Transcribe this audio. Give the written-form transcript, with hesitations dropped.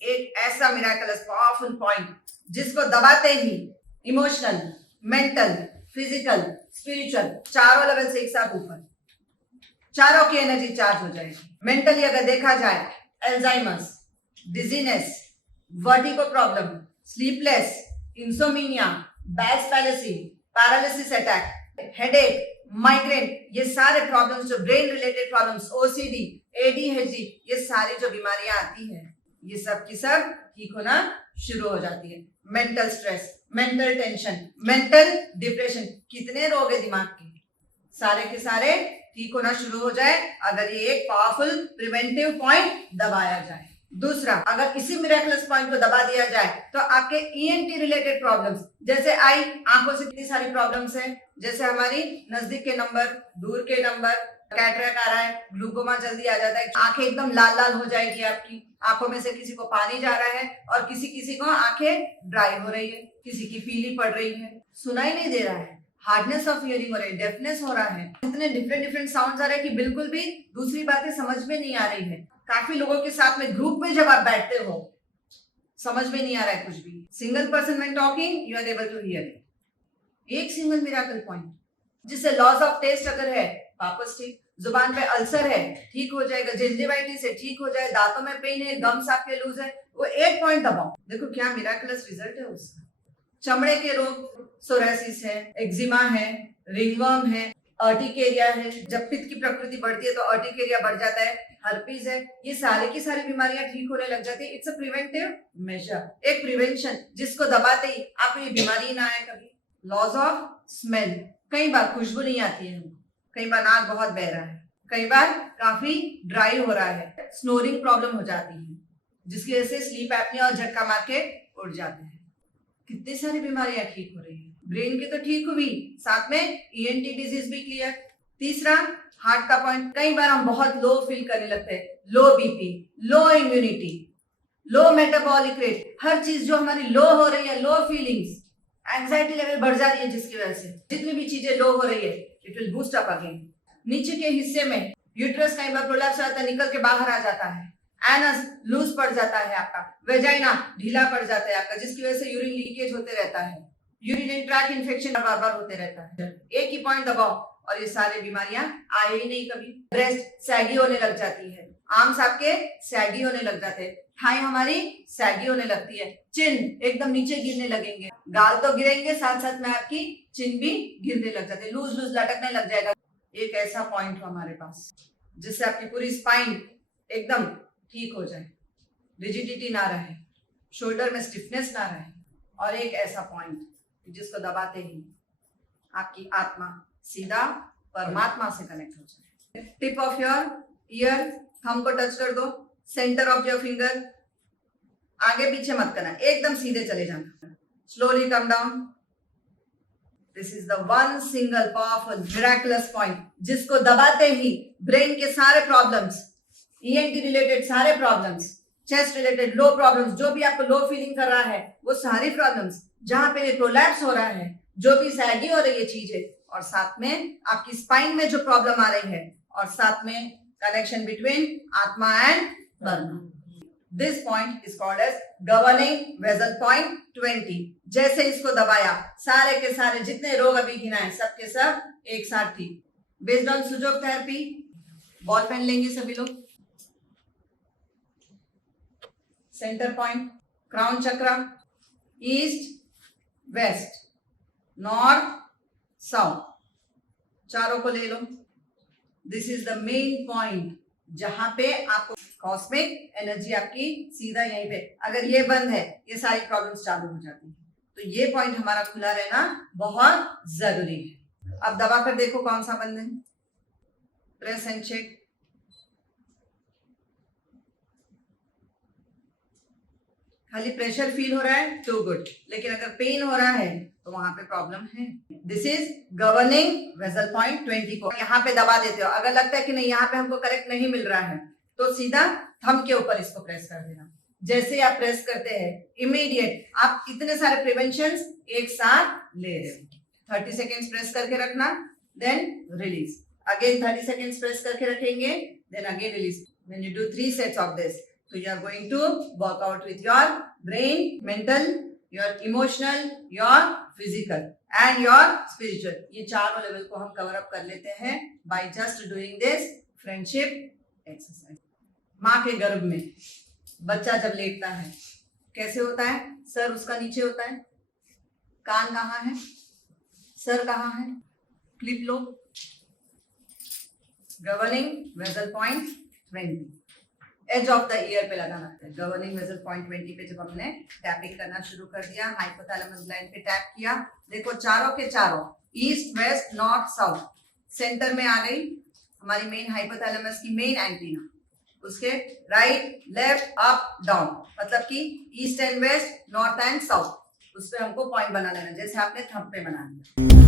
एक ऐसा मिराकलस powerful point जिसको दबाते ही इमोशनल, मेंटल, फिजिकल, स्पिरिचुअल चारों लेवल से एक साथ ऊपर, चारों की एनर्जी चार्ज हो जाएगी। मेंटली अगर देखा जाए, Alzheimer's, dizziness, vertigo problem, sleepless, insomnia, Bell's palsy, paralysis attack, headache, migraine, ये सारे प्रॉब्लम्स जो brain related problems, OCD, ADHD, ये सारी जो बीमारियां आती हैं, ये सब की सब ठीक होना शुरू हो जाती है। Mental stress, mental tension, mental depression, कितने रोग है दिमाग के, सारे के सारे ठीक होना शुरू हो जाए अगर ये एक पावरफुल प्रिवेंटिव पॉइंट दबाया जाए। दूसरा, अगर इसी मिरेकलस पॉइंट को दबा दिया जाए तो आपके ईएनटी रिलेटेड प्रॉब्लम्स, जैसे आई, आंखों से कितनी सारी प्रॉब्लम्स हैं, जैसे हमारी नजदीक के नंबर, दूर के नंबर, कैटरेक्ट आ रहा है, ग्लूकोमा जल्दी आ जाता है, आंखें एकदम लाल लाल हो जाएगी आपकी, आंखों में से किसी को पानी जा रहा है और किसी किसी को आंखें ड्राई हो रही है, किसी की पीली पड़ रही है, सुनाई नहीं दे रहा है, हार्डनेस ऑफ हियरिंग हो रही है, डेफनेस हो रहा है, इतने डिफरेंट डिफरेंट साउंड्स आ रहे हैं कि बिल्कुल भी दूसरी बातें समझ में नहीं आ रही है। काफी लोगों के साथ में ग्रुप में जब आप बैठते हो समझ में नहीं आ रहा है कुछ भी, single person when talking you are able to hear. एक सिंगल मिरेकल पॉइंट जिससे लॉस ऑफ टेस्ट अगर है वापस ठीक, जुबान पे अल्सर है ठीक हो जाएगा, जिंजिवाइटिस है ठीक हो जाए, दांतों में पेन है, गम्स आपके लूज है, वो एक पॉइंट दबाओ, देखो क्या मिरेकलस रिजल्ट है उसका। चमड़े के रोग, सोरासिस है, एक्जिमा है, रिंगवर्म है, अर्टिकेरिया है, जब पित्त की प्रकृति बढ़ती है तो अर्टिकेरिया बढ़ जाता है, हर्पीज है, ये सारे की सारी बीमारियां ठीक होने लग जाती है। इट्स अ प्रिवेंटिव मेजर, एक प्रिवेंशन जिसको दबाते ही आपको ये बीमारी ना आए कभी। लॉस ऑफ स्मेल, कई बार खुशबू नहीं आती है हमको, कई बार नाक बहुत बह रहा है, कई बार काफी ड्राई हो रहा है, स्नोरिंग प्रॉब्लम हो जाती है जिसकी वजह से स्लीप एपनिया और झटका मार के उठ जाते हैं। कितनी सारी बीमारियां ठीक हो रही है, ब्रेन की तो ठीक हुई, साथ में ईएनटी डिजीज भी क्लियर। तीसरा, हार्ट का पॉइंट, कई बार हम बहुत लो फील करने लगते हैं, लो बीपी, लो इम्यूनिटी, लो मेटाबॉलिक रेट, हर चीज जो हमारी लो हो रही है, लो फीलिंग्स, एंजाइटी लेवल बढ़ जा रही है जिसकी वजह से जितनी भी चीजें लो हो रही है it will boost up again. नीचे के हिस्से में यूट्रस कई बार प्रोलैप्स होता है, निकल के बाहर आ जाता है, एनस लूज पड़ जाता है आपका, वेजाइना ढीला पड़ जाता है आपका जिसकी वजह से यूरिन लीकेज होते रहता है, यूरिनरी ट्रैक्ट इन्फेक्शन बार बार होते रहता है। एक ही पॉइंट दबाओ और ये सारी बीमारियां आए ही नहीं कभी। ब्रेस्ट सैगी होने लग जाती है, आर्म्स आपके सैगी होने लग जाते हैं, थाई हमारी सैगी होने लगती है, चिन एकदम नीचे गिरने लगेंगे, गाल तो गिरेंगे साथ साथ में आपकी चिन भी गिरने लग जाते हैं, लूज लूज लटकने लग जाएगा। एक ऐसा पॉइंट हो हमारे पास जिससे आपकी पूरी स्पाइन एकदम ठीक हो जाए, रिजिडिटी ना रहे, शोल्डर में स्टिफनेस ना रहे, और एक ऐसा पॉइंट जिसको दबाते ही आपकी आत्मा सीधा परमात्मा से कनेक्ट हो जाए। Tip of your year, thumb को टच कर दो, सेंटर ऑफ योर फिंगर, आगे पीछे मत करना, एकदम सीधे चले जाना, slowly come down. This is the one single powerful miracles point जिसको दबाते ही ब्रेन के सारे प्रॉब्लम्स, ईएनटी रिलेटेड सारे प्रॉब्लम्स, चेस्ट रिलेटेड लो प्रॉब्लम्स, जो भी आपको लो फीलिंग कर रहा है वो सारी प्रॉब्लम्स, जहां पे प्रोलैप्स हो रहा है, जो भी सैगी हो रही है चीजें, और साथ में आपकी स्पाइन में जो प्रॉब्लम आ रही है, और साथ में कनेक्शन बिटवीन आत्मा एंड ब्रह्म। This point is called as governing vessel point 20। जैसे इसको दबाया सारे के सारे जितने रोग अभी गिनाए सब के सब एक साथ ठीक। Based on Sujok therapy, ball pen लेंगे सभी लोग, centre point, crown chakra, east west north south, चारों को ले लो। This is the main point जहां पे आपको कॉस्मिक एनर्जी आपकी सीधा यहीं पे, अगर ये बंद है ये सारी प्रॉब्लम्स चालू हो जाती है, तो ये पॉइंट हमारा खुला रहना बहुत जरूरी है। अब दबा कर देखो कौन सा बंद है, प्रेस एंड चेक। खाली प्रेशर फील हो रहा है तो गुड, लेकिन अगर पेन हो रहा है तो वहां पे प्रॉब्लम है। This is governing vessel point 20 को यहाँ पे दबा देते हो। अगर लगता है कि नहीं यहाँ पे हमको करेक्ट नहीं मिल रहा है तो सीधा थंब के ऊपर इसको प्रेस कर देना। जैसे आप प्रेस करते हैं इमीडिएट आप इतने सारे प्रिवेंशंस एक साथ ले रहे हो। 30 सेकेंड्स प्रेस करके रखना, then release, again 30 seconds press करके रखेंगे, then again release. When you do 3 sets of this तो you are going to work out with your brain, mental, your emotional, your physical and your spiritual. ये चारों level को हम cover up कर लेते हैं by just doing this friendship exercise. माँ के गर्भ में बच्चा जब लेटता है कैसे होता है? सर उसका नीचे होता है, कान कहाँ है, सर कहाँ है, क्लिप लो, governing vessel point 20, edge of the ear पे लगाना है। गवर्निंग वेसल पॉइंट 20 पे जब हमने टैपिंग करना शुरू कर दिया, हाइपोथैलेमस ग्लैंड पे टैप किया, देखो चारों के चारों east west north south centre में आ गई हमारी मेन हाइपोथैलेमस की मेन एंटीना। उसके राइट लेफ्ट अप डाउन मतलब कि east and west north and south, उस पे हमको पॉइंट बना लेना जैसे आपने थंब पे बना लिया।